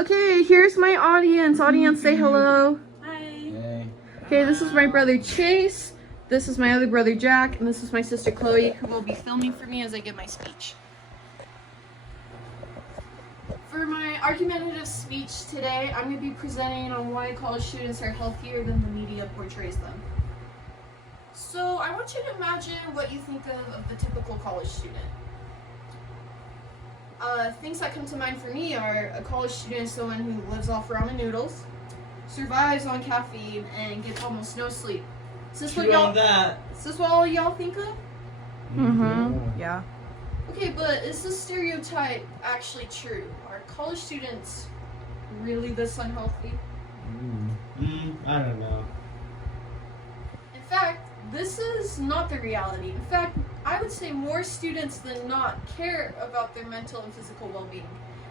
Okay, here's my audience. Audience, say hello. Hi. Hey. Okay, this is my brother Chase. This is my other brother Jack, and this is my sister Chloe, who will be filming for me as I give my speech. For my argumentative speech today, I'm going to be presenting on why college students are healthier than the media portrays them. So I want you to imagine what you think of the typical college student. Things that come to mind for me are a college student is someone who lives off ramen noodles, survives on caffeine, and gets almost no sleep. Is this what all y'all think of? Yeah. Okay, but is this stereotype actually true? Are college students really this unhealthy? I don't know. In fact, this is not the reality. In fact, I would say more students than not care about their mental and physical well-being.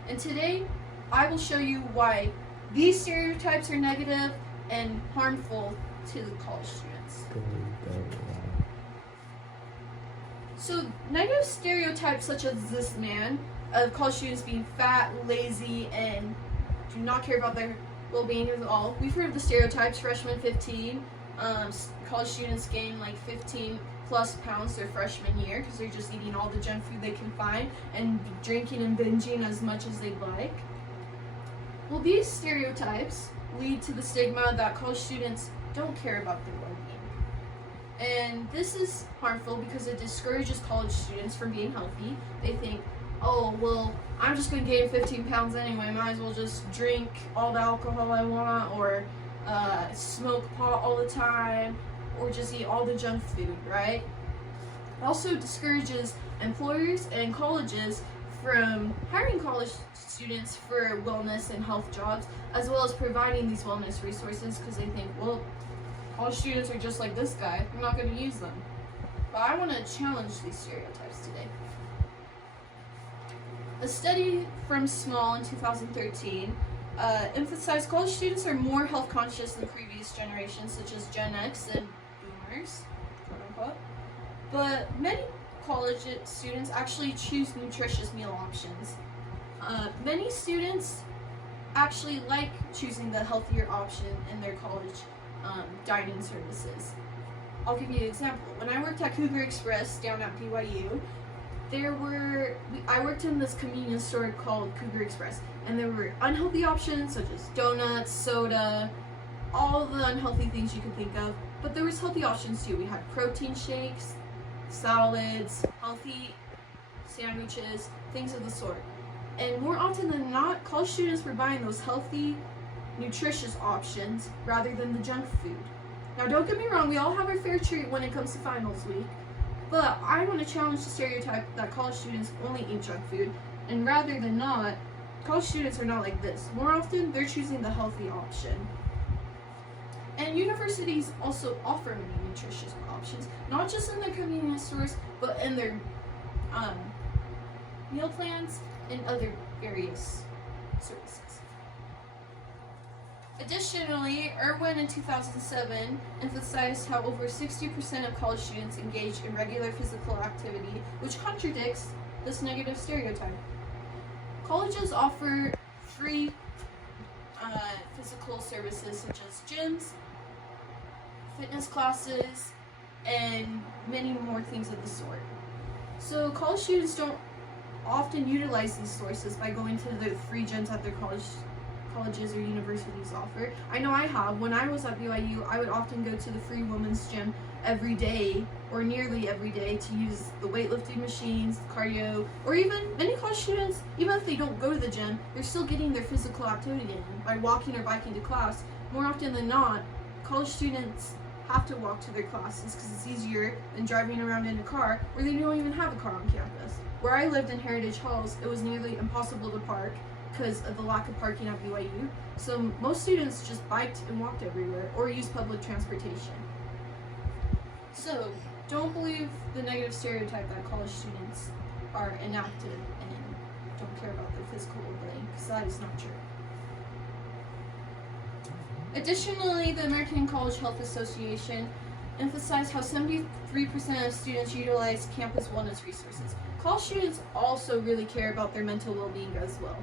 And today, I will show you why these stereotypes are negative and harmful to the college students. So, negative stereotypes such as this man of college students being fat, lazy, and do not care about their well-being at all. We've heard of the stereotypes, freshmen 15, college students gain like 15 plus pounds their freshman year because they're just eating all the junk food they can find and drinking and binging as much as they'd like. Well, these stereotypes lead to the stigma that college students don't care about their well-being. And this is harmful because it discourages college students from being healthy. They think, oh, well, I'm just going to gain 15 pounds anyway. Might as well just drink all the alcohol I want, or smoke pot all the time, or just eat all the junk food, right? It also discourages employers and colleges from hiring college students for wellness and health jobs, as well as providing these wellness resources because they think, well, college students are just like this guy. I'm not going to use them. But I want to challenge these stereotypes today. A study from Small in 2013 emphasized college students are more health conscious than previous generations, such as Gen X and Boomers, quote unquote. But many college students actually choose nutritious meal options. Many students actually like choosing the healthier option in their college dining services. I'll give you an example. When I worked at Cougar Express down at BYU, I worked in this convenience store called Cougar Express, and there were unhealthy options such as donuts, soda, all the unhealthy things you could think of, but there was healthy options too. We had protein shakes, salads, healthy sandwiches, things of the sort. And more often than not, college students were buying those healthy, nutritious options rather than the junk food. Now don't get me wrong, we all have our fair treat when it comes to finals week, but I want to challenge the stereotype that college students only eat junk food, and rather than not, college students are not like this. More often, they're choosing the healthy option. And universities also offer many nutritious options, not just in their convenience stores, but in their meal plans and other various services. Additionally, Irwin in 2007 emphasized how over 60% of college students engage in regular physical activity, which contradicts this negative stereotype. Colleges offer free physical services such as gyms, fitness classes, and many more things of the sort. So college students don't often utilize these sources by going to the free gyms that their colleges or universities offer. I know I have. When I was at BYU, I would often go to the free women's gym every day, or nearly every day, to use the weightlifting machines, cardio, or even many college students, even if they don't go to the gym, they're still getting their physical activity in by walking or biking to class. More often than not, college students have to walk to their classes because it's easier than driving around in a car, or they don't even have a car on campus. Where I lived in Heritage Halls, it was nearly impossible to park because of the lack of parking at BYU. So most students just biked and walked everywhere or used public transportation. So don't believe the negative stereotype that college students are inactive and don't care about their physical well-being, because that is not true. Additionally, the American College Health Association emphasized how 73% of students utilize campus wellness resources. College students also really care about their mental well-being as well.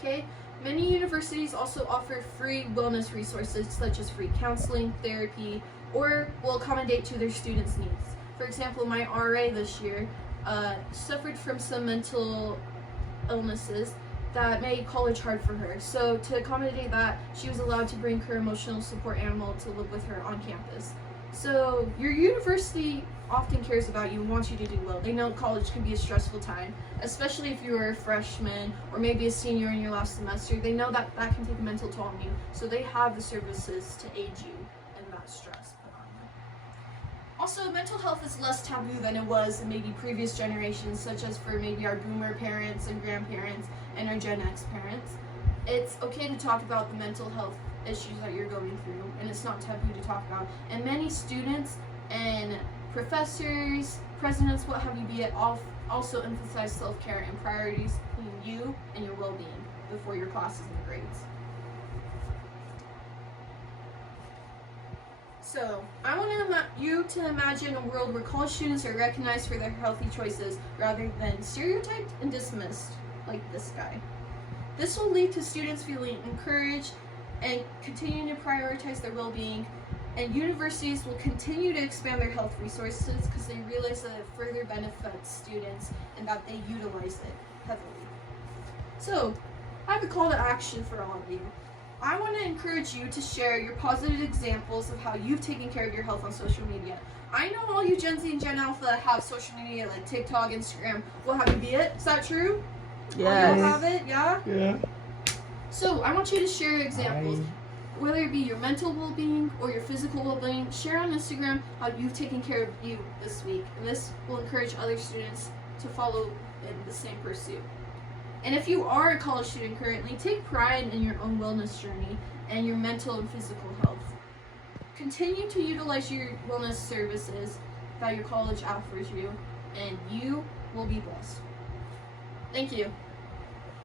Okay, Many universities also offer free wellness resources such as free counseling, therapy, or will accommodate to their students' needs. For example, my RA this year suffered from some mental illnesses that made college hard for her. So to accommodate that, she was allowed to bring her emotional support animal to live with her on campus. So your university often cares about you and wants you to do well. They know college can be a stressful time, especially if you are a freshman or maybe a senior in your last semester. They know that that can take a mental toll on you. So they have the services to aid you in that stress put on you. Also, mental health is less taboo than it was in maybe previous generations, such as for maybe our boomer parents and grandparents and our Gen X parents. It's okay to talk about the mental health issues that you're going through, and it's not taboo to talk about. And many students and professors, presidents, what have you be it, also emphasize self-care and priorities between you and your well-being before your classes and grades. So, I want you to imagine a world where college students are recognized for their healthy choices rather than stereotyped and dismissed, like this guy. This will lead to students feeling encouraged and continuing to prioritize their well-being, and universities will continue to expand their health resources because they realize that it further benefits students and that they utilize it heavily. So, I have a call to action for all of you. I want to encourage you to share your positive examples of how you've taken care of your health on social media. I know all you Gen Z and Gen Alpha have social media like TikTok, Instagram, what have you be it. Is that true? Yes. All you have it, yeah? Yeah. So I want you to share your examples, whether it be your mental well-being or your physical well-being. Share on Instagram how you've taken care of you this week, and this will encourage other students to follow in the same pursuit. And if you are a college student currently, take pride in your own wellness journey and your mental and physical health. Continue to utilize your wellness services that your college offers you, and you will be blessed. Thank you.